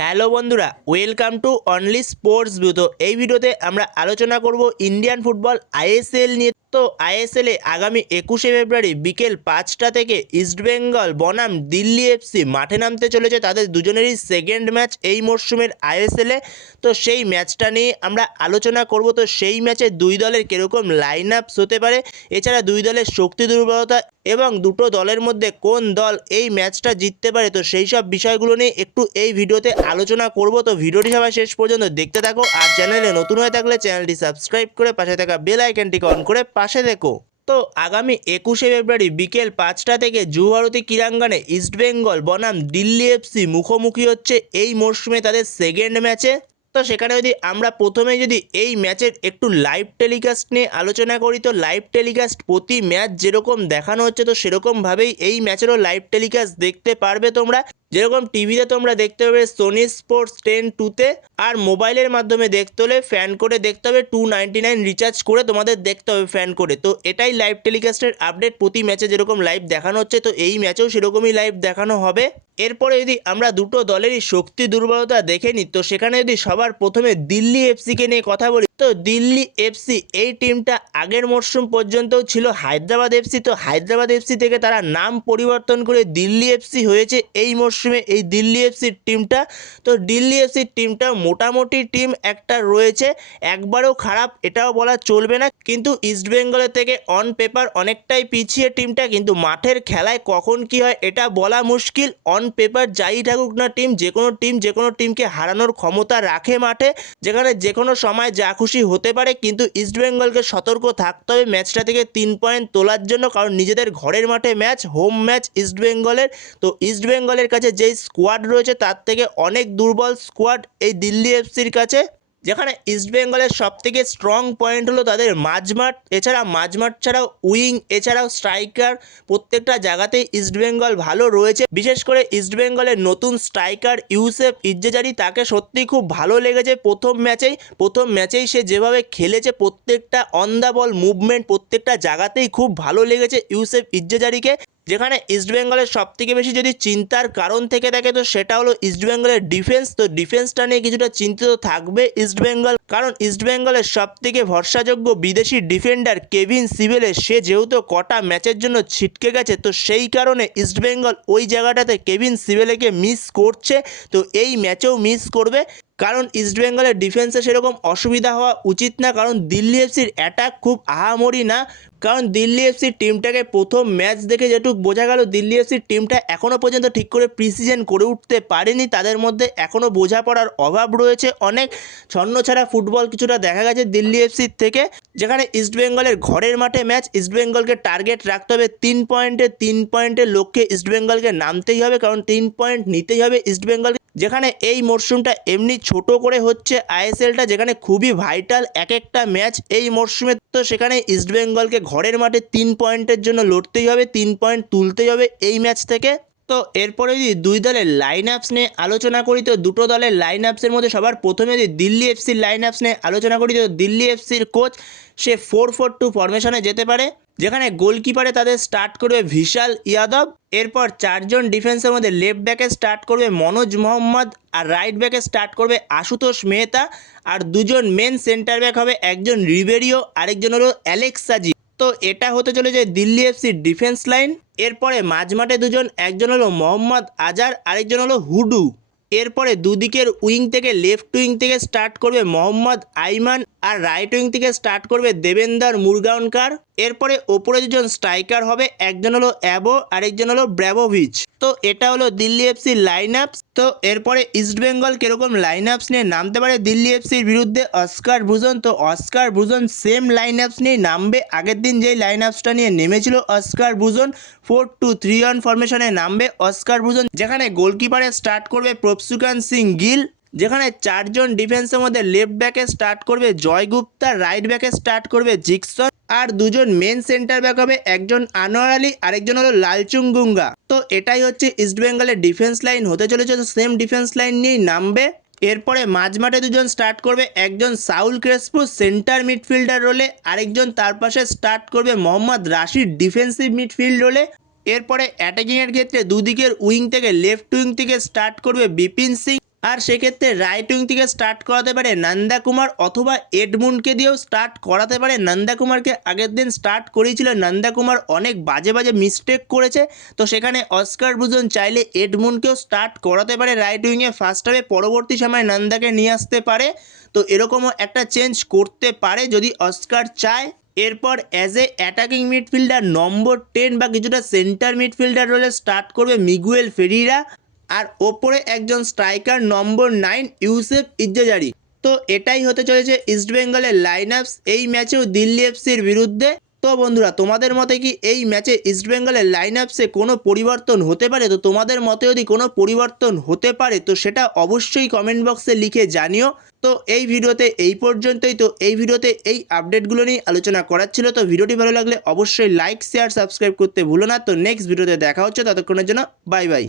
Hello বন্ধুরা, welcome to only sports view. তো এই ভিডিওতে আমরা আলোচনা করব ইন্ডিয়ান ফুটবল আইএসএল নিয়ে। তো আইএসএলে আগামী 21শে ফেব্রুয়ারি বিকেল 5টা থেকে ইস্টবেঙ্গল বনাম দিল্লি এফসি মাঠে নামতে চলেছে তাদের দুজনেরই সেকেন্ড ম্যাচ এই মরশুমের আইএসএলে। তো সেই ম্যাচটা নিয়ে আমরা আলোচনা করব। তো সেই ম্যাচে দুই দলের কীরকম লাইন আপস হতে পারে, এছাড়া দুই দলের শক্তি দুর্বলতা এবং দুটো দলের মধ্যে কোন দল এই ম্যাচটা জিততে পারে, তো সেই সব বিষয়গুলো নিয়ে একটু এই ভিডিওতে আলোচনা করব। তো ভিডিওটি সবাই শেষ পর্যন্ত দেখতে থাকো, আর চ্যানেলে নতুন হয়ে থাকলে চ্যানেলটি সাবস্ক্রাইব করে পাশে থাকা বেল আইকনটিকে অন করে পাশে দেখো। তো আগামী 21শে ফেব্রুয়ারি বিকেল 5টা থেকে যুবভারতী ক্রীড়াঙ্গনে ইস্টবেঙ্গল বনাম দিল্লি এফসি মুখোমুখি হচ্ছে এই মরশুমে তাদের সেকেন্ড ম্যাচে। তো সেখানে যদি আমরা প্রথমে যদি এই ম্যাচের একটু লাইভ টেলিকাস্ট নিয়ে আলোচনা করি, তো লাইভ টেলিকাস্ট প্রতি ম্যাচ যেরকম দেখানো হচ্ছে তো সেরকমভাবেই এই ম্যাচেরও লাইভ টেলিকাস্ট দেখতে পারবে তোমরা। যেরকম টিভিতে তোমরা দেখতে পাবে সোনি স্পোর্টস 10-2-তে, আর মোবাইলের মাধ্যমে দেখতে হলে ফ্যান করে দেখতে হবে, 299 রিচার্জ করে তোমাদের দেখতে হবে ফ্যান করে। তো এটাই লাইভ টেলিকাস্টের আপডেট, প্রতি ম্যাচে যেরকম লাইভ দেখানো হচ্ছে তো এই ম্যাচেও সেরকমই লাইভ দেখানো হবে। এরপরে যদি আমরা দুটো দলেরই শক্তি দুর্বলতা দেখে নিই, তো সেখানে যদি সবার প্রথমে দিল্লি এফসিকে নিয়ে কথা বলি, তো দিল্লি এফসি এই টিমটা আগের মরশুম পর্যন্তও ছিল হায়দ্রাবাদ এফসি। তো হায়দ্রাবাদ এফসি থেকে তারা নাম পরিবর্তন করে দিল্লি এফসি হয়েছে এই মরশুমে এই দিল্লি এফসির টিমটা। তো দিল্লি এফসির টিমটা মোটামুটি টিম একটা রয়েছে, একবারও খারাপ এটাও বলা চলবে না, কিন্তু ইস্টবেঙ্গলের থেকে অন পেপার অনেকটাই পিছিয়ে টিমটা, কিন্তু মাঠের খেলায় কখন কি হয় এটা বলা মুশকিল। অন পেপার যাই থাকুক না টিম যে কোনো টিমকে হারানোর ক্ষমতা রাখে মাঠে, যেখানে যে কোনো সময় যা খুশি হতে পারে, কিন্তু ইস্টবেঙ্গলকে সতর্ক থাকতে হবে ম্যাচটা থেকে 3 পয়েন্ট তোলার জন্য, কারণ নিজেদের ঘরের মাঠে ম্যাচ, হোম ম্যাচ ইস্টবেঙ্গলের। তো ইস্টবেঙ্গলের কাছে যেই স্কোয়াড রয়েছে তার থেকে অনেক দুর্বল স্কোয়াড এই দিল্লি এফসির কাছে, যেখানে ইস্টবেঙ্গলের সবথেকে স্ট্রং পয়েন্ট হলো তাদের মাঝমাঠ, এছাড়া মাঝমাঠ ছাড়াও উইং, এছাড়াও স্ট্রাইকার, প্রত্যেকটা জায়গাতেই ইস্টবেঙ্গল ভালো রয়েছে। বিশেষ করে ইস্টবেঙ্গলের নতুন স্ট্রাইকার ইউসেফ ইজ্জেজারি, তাকে সত্যিই খুব ভালো লেগেছে প্রথম ম্যাচেই সে যেভাবে খেলেছে, প্রত্যেকটা অন দ্য বল মুভমেন্ট প্রত্যেকটা জায়গাতেই খুব ভালো লেগেছে ইউসেফ ইজ্জেজারিকে। যেখানে ইস্টবেঙ্গলের সবথেকে বেশি যদি চিন্তার কারণ থেকে থাকে তো সেটা হলো ইস্টবেঙ্গলের ডিফেন্স। তো ডিফেন্সটা নিয়ে কিছুটা চিন্তিত থাকবে ইস্টবেঙ্গল, কারণ ইস্টবেঙ্গলের সবথেকে ভরসাযোগ্য বিদেশি ডিফেন্ডার কেভিন সিবেলে, সে যেহেতু কটা ম্যাচের জন্য ছিটকে গেছে, তো সেই কারণে ইস্টবেঙ্গল ওই জায়গাটাতে কেভিন সিবেলেকে মিস করছে। তো এই ম্যাচেও মিস করবে, কারণ ইস্টবেঙ্গলের ডিফেন্সে সেরকম অসুবিধা হওয়া উচিত না, কারণ দিল্লি এফসির অ্যাটাক খুব আহামরি না। কারণ দিল্লি এফসির টিমটাকে প্রথম ম্যাচ দেখে যেটুকু বোঝা গেল, দিল্লি এফসির টিমটা এখনও পর্যন্ত ঠিক করে প্রিসিজন করে উঠতে পারেনি, তাদের মধ্যে এখনও বোঝাপড়ার অভাব রয়েছে, অনেক ছন্নছাড়া ফুটবল কিছুটা দেখা গেছে দিল্লি এফসির থেকে। যেখানে ইস্টবেঙ্গলের ঘরের মাঠে ম্যাচ, ইস্টবেঙ্গলকে টার্গেট রাখতে হবে 3 পয়েন্টের লক্ষ্যে ইস্টবেঙ্গলকে নামতেই হবে, কারণ 3 পয়েন্ট নিতেই হবে ইস্টবেঙ্গল। যেখানে এই মরশুমটা এমনি ছোট করে হচ্ছে আইএসএলটা, যেখানে খুবই ভাইটাল এক একটা ম্যাচ এই মরশুমে, তো সেখানে ইস্টবেঙ্গলকে ঘরের মাঠে 3 পয়েন্টের জন্য লড়তেই হবে, 3 পয়েন্ট তুলতেই হবে এই ম্যাচ থেকে। তো এরপরে যদি দুই দলের লাইন আপস নিয়ে আলোচনা করি, তো দুটো দলের লাইন আপসের মধ্যে সবার প্রথমে যদি দিল্লি এফসির লাইন আপস নিয়ে আলোচনা করি, তো দিল্লি এফসির কোচ সে 4-4-2 ফরমেশনে যেতে পারে, যেখানে গোলকিপারে তাদের স্টার্ট করবে ভিশাল ইয়াদব, এরপর 4 জন ডিফেন্সের মধ্যে লেফট ব্যাকে স্টার্ট করবে মনোজ মোহাম্মদ, আর রাইট ব্যাকে স্টার্ট করবে আশুতোষ মেহতা, আর দুজন মেন সেন্টার ব্যাক হবে, একজন রিবেরিও আরেকজন হলো অ্যালেক্স সাজি। তো এটা হতে চলেছে দিল্লি এফসির ডিফেন্স লাইন। এরপরে মাঝমাঠে দুজন, একজন হলো মোহাম্মদ আজার, আরেকজন হলো হুডু। এরপরে দুদিকের উইং থেকে, লেফট উইং থেকে স্টার্ট করবে মোহাম্মদ আইমান, আর রাইট উইং থেকে স্টার্ট করবে দেবেন্দর মুরগাওনকার। এরপরে ওপরে দুজন স্ট্রাইকার হবে, একজন হলো অ্যাবো, আরেকজন হলো ব্র্যাভোভিচ। তো এটা হলো দিল্লি এফসির লাইন আপস। তো এরপরে ইস্টবেঙ্গল কিরকম লাইন আপস নিয়ে নামতে পারে দিল্লি এফসির বিরুদ্ধে অস্কার ব্রুজন, তো অস্কার ব্রুজন সেম লাইন আপস নিয়ে নামবে, আগের দিন যেই লাইন আপসটা নিয়ে নেমেছিল অস্কার ব্রুজন 4-2-3-1 ফরমেশনে নামবে অস্কার ব্রুজন, যেখানে গোলকিপারে স্টার্ট করবে প্রভসুকান সিং গিল, যেখানে 4 জন ডিফেন্সের মধ্যে লেফট ব্যাকে স্টার্ট করবে জয় গুপ্তা, রাইট ব্যাকে স্টার্ট করবে জিকসন, আর দুজন মেন সেন্টার ব্যাক হবে, একজন আনোয়ার আলী, আরেকজন হলো লালচুংগুঙ্গা। তো এটাই হচ্ছে ইস্টবেঙ্গলের ডিফেন্স লাইন হতে চলেছে, তো সেম ডিফেন্স লাইন নিয়েই নামবে। এরপরে মাঝমাঠে দুজন স্টার্ট করবে, একজন সাউল ক্রেসপো সেন্টার মিডফিল্ডার রোলে, আরেকজন তার পাশে স্টার্ট করবে মোহাম্মদ রাশিদ ডিফেন্সিভ মিডফিল্ড রোলে। এরপরে অ্যাটাকিংয়ের ক্ষেত্রে দুদিকের উইং থেকে, লেফট উইং থেকে স্টার্ট করবে বিপিন সিং, আর সেক্ষেত্রে রাইট উইং থেকে স্টার্ট করাতে পারে নন্দা কুমার অথবা এডমুন্ডকে দিয়েও স্টার্ট করাতে পারে। নন্দা কুমারকে আগের দিন স্টার্ট করিয়েছিল, নন্দা কুমার অনেক বাজে বাজে মিস্টেক করেছে, তো সেখানে অস্কার ব্রুজন চাইলে এডমুন্ডকেও স্টার্ট করাতে পারে রাইট উইংয়ে ফার্স্ট হাফে, পরবর্তী সময় নন্দাকে নিয়ে আসতে পারে। তো এরকমও একটা চেঞ্জ করতে পারে যদি অস্কার চায়। এরপর অ্যাজ এ অ্যাটাকিং মিডফিল্ডার নম্বর 10 বা কিছুটা সেন্টার মিডফিল্ডার রোলে স্টার্ট করবে মিগুয়েল ফেরিরা, আর ওপরে একজন স্ট্রাইকার নম্বর 9 ইউসেফ ইজ্জাজারি। তো এটাই হতে চলেছে ইস্টবেঙ্গলের লাইন আপস এই ম্যাচেও দিল্লি এফসির বিরুদ্ধে। তো বন্ধুরা, তোমাদের মতে কি এই ম্যাচে ইস্টবেঙ্গলের লাইন আপসে কোনো পরিবর্তন হতে পারে? তো তোমাদের মতে যদি কোনো পরিবর্তন হতে পারে তো সেটা অবশ্যই কমেন্ট বক্সে লিখে জানিও। তো এই ভিডিওতে এই পর্যন্তই। তো এই ভিডিওতে এই আপডেটগুলো নিয়ে আলোচনা করার ছিল। তো ভিডিওটি ভালো লাগলে অবশ্যই লাইক শেয়ার সাবস্ক্রাইব করতে ভুলো না। তো নেক্সট ভিডিওতে দেখা হচ্ছে, ততক্ষণের জন্য বাই বাই।